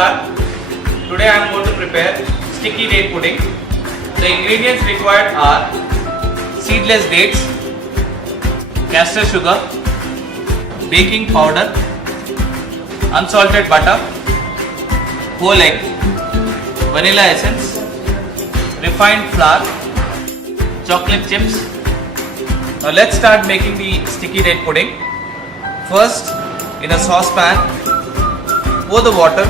start. Today I am going to prepare sticky date pudding. The ingredients required are seedless dates, castor sugar, baking powder, unsalted butter, whole egg, vanilla essence, refined flour, chocolate chips. Now let's start making the sticky date pudding. First, in a saucepan, pour the water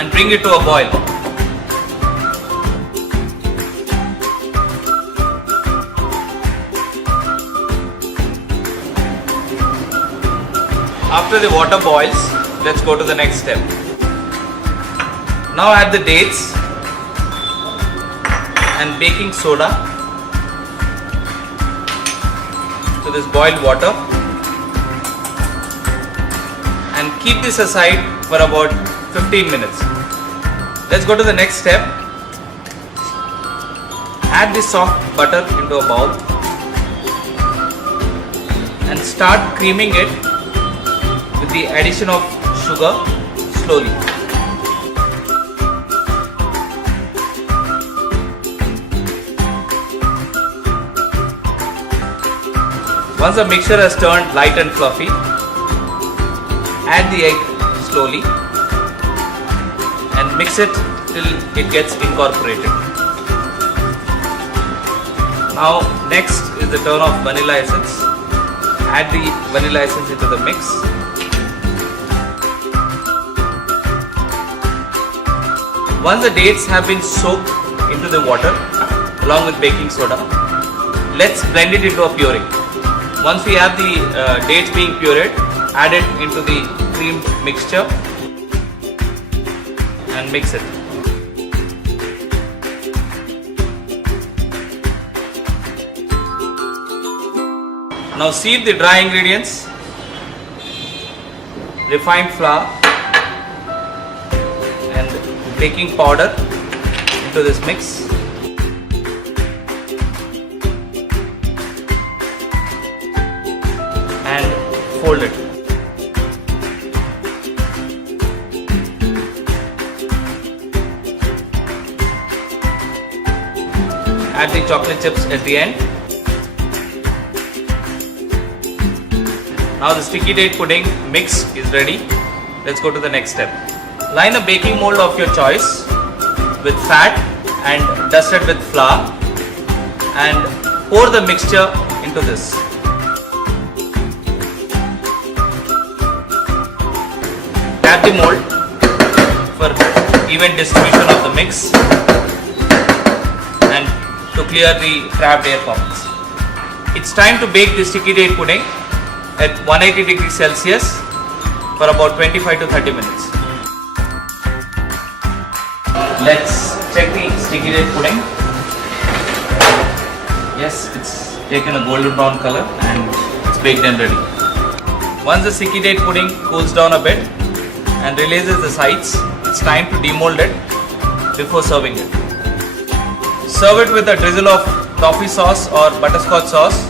and bring it to a boil. After the water boils, let's go to the next step. Now add the dates and baking soda to this boiled water and keep this aside for about 15 minutes. Let's go to the next step. Add the soft butter into a bowl and start creaming it with the addition of sugar slowly. Once the mixture has turned light and fluffy, add the egg slowly and mix it till it gets incorporated. Now next is the turn of vanilla essence. Add the vanilla essence into the mix. Once the dates have been soaked into the water along with baking soda, let's blend it into a puree. Once we have the dates being pureed, add it into the cream mixture and mix it. Now sieve the dry ingredients, refined flour and baking powder into this mix. And fold it. Add the chocolate chips at the end. Now the sticky date pudding mix is ready. Let's go to the next step. Line a baking mold of your choice with fat and dust it with flour and pour the mixture into this. Tap the mold for even distribution of the mix and to clear the trapped air pockets. It's time to bake the sticky date pudding at 180 degrees Celsius for about 25 to 30 minutes. Let's check the sticky date pudding. Yes, it's taken a golden brown color and it's baked and ready. Once the sticky date pudding cools down a bit and releases the sides, it's time to demold it before serving it. Serve it with a drizzle of toffee sauce or butterscotch sauce